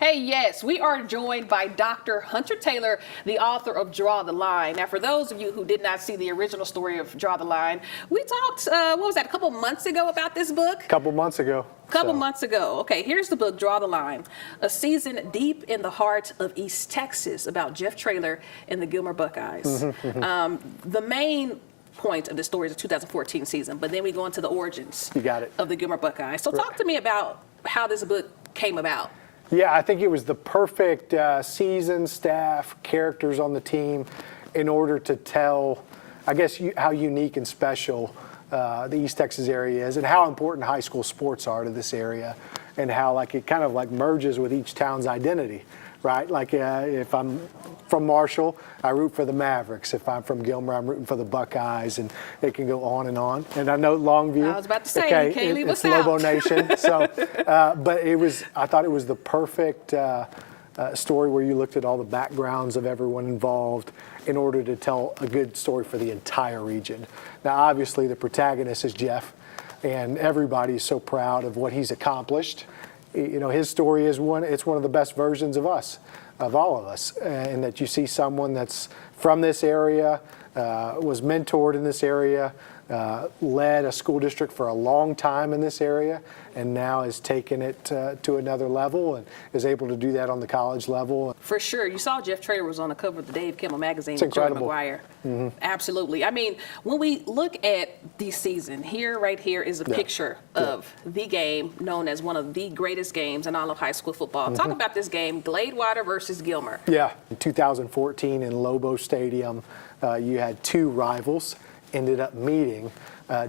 Hey, yes, we are joined by Dr. Hunter Taylor, the author of Draw the Line. Now, for those of you who did not see the original story of Draw the Line, we talked, what was that, a couple months ago about this book? Couple months ago. Couple months ago. Okay, here's the book, Draw the Line. A season deep in the heart of East Texas about Jeff Traylor and the Gilmer Buckeyes. The main point of the story is the 2014 season, but then we go into the origins of the Gilmer Buckeyes. So talk to me about how this book came about. Yeah, I think it was the perfect season, staff, characters on the team in order to tell, I guess, how unique and special the East Texas area is and how important high school sports are to this area and how it kind of merges with each town's identity, right? If I'm from Marshall, I root for the Mavericks. If I'm from Gilmer, I'm rooting for the Buckeyes, and it can go on and on. And I know Longview. I was about to say, you can't leave us out. It's Lobo Nation. So, but I thought it was the perfect story where you looked at all the backgrounds of everyone involved in order to tell a good story for the entire region. Now, obviously, the protagonist is Jeff, and everybody's so proud of what he's accomplished. You know, his story is it's one of the best versions of us, of all of us, and that you see someone that's from this area, was mentored in this area, led a school district for a long time in this area, and now has taken it to another level and is able to do that on the college level. For sure. You saw Jeff Traylor was on the cover of the Dave Kimmel magazine with Joey McGuire. Absolutely. I mean, when we look at the season, right here is a picture of the game known as one of the greatest games in all of high school football. Talk about this game, Gladewater versus Gilmer. Yeah. In 2014 in Lobo Stadium, you had two rivals ended up meeting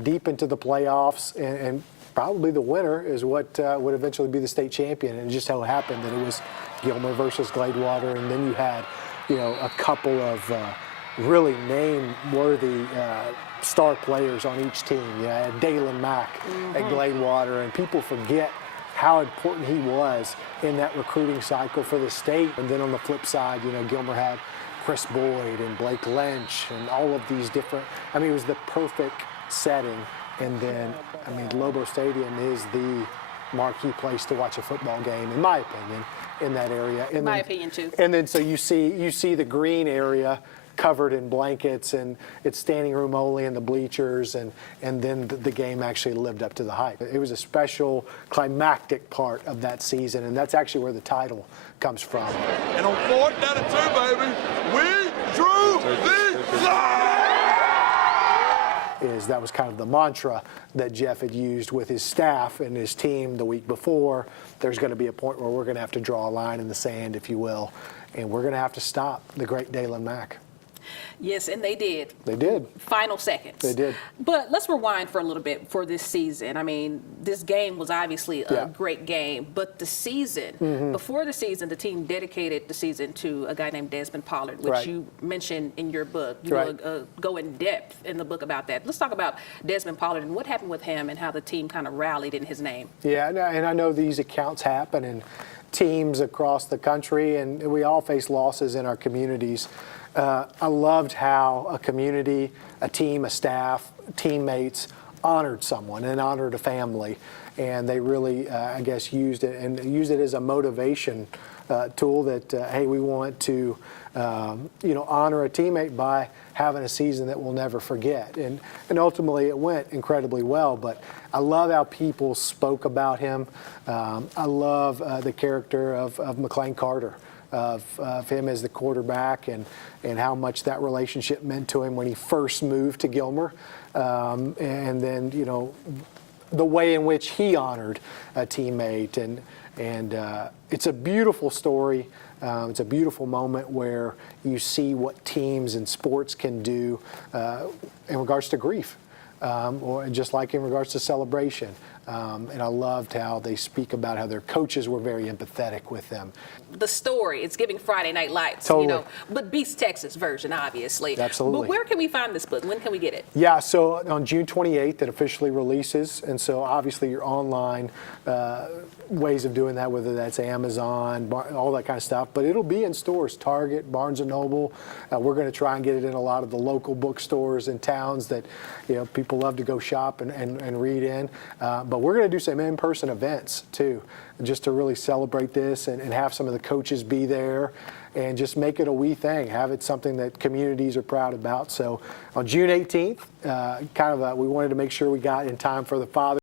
deep into the playoffs, and probably the winner is what would eventually be the state champion. And it just so happened that it was Gilmer versus Gladewater, and then you had, a couple of really name-worthy star players on each team. You had Dalen Mack at Gladewater, and people forget how important he was in that recruiting cycle for the state. And then on the flip side, Gilmer had Chris Boyd and Blake Lynch and all of these different, it was the perfect setting. And then, Lobo Stadium is the marquee place to watch a football game, in my opinion, in that area. In my opinion, too. And then so you see the green area covered in blankets, and it's standing room only in the bleachers, and then the game actually lived up to the hype. It was a special climactic part of that season, and that's actually where the title comes from. And on 4th down and 2, baby, we drew the line! That was kind of the mantra that Jeff had used with his staff and his team the week before. There's going to be a point where we're going to have to draw a line in the sand, if you will, and we're going to have to stop the great Dalen Mack. Yes, and they did. They did. Final seconds. They did. But let's rewind for a little bit for this season. This game was obviously a great game, but the season, before the season, the team dedicated the season to a guy named Desmond Pollard, which you mentioned in your book. You go in depth in the book about that. Let's talk about Desmond Pollard and what happened with him and how the team kind of rallied in his name. Yeah, and I know these accounts happen in teams across the country, and we all face losses in our communities. I loved how a community, a team, a staff, teammates honored someone and honored a family, and they really, I guess, used it as a motivation tool that, hey, we want to, honor a teammate by having a season that we'll never forget. And ultimately, it went incredibly well. But I love how people spoke about him. I love the character of McLean Carter. Of him as the quarterback and how much that relationship meant to him when he first moved to Gilmer. And then, the way in which he honored a teammate. And it's a beautiful story. It's a beautiful moment where you see what teams and sports can do in regards to grief, or just like in regards to celebration. And I loved how they speak about how their coaches were very empathetic with them. The story, it's giving Friday Night Lights, totally. But Beast Texas version, obviously. Absolutely. But where can we find this book? When can we get it? Yeah, so on June 28th, it officially releases. And so obviously your online ways of doing that, whether that's Amazon, all that kind of stuff. But it'll be in stores, Target, Barnes & Noble. We're going to try and get it in a lot of the local bookstores in towns that people love to go shop and read in. But we're going to do some in-person events too, just to really celebrate this and have some of the coaches be there and just make it a we thing, have it something that communities are proud about. So on June 18th, we wanted to make sure we got in time for the Father's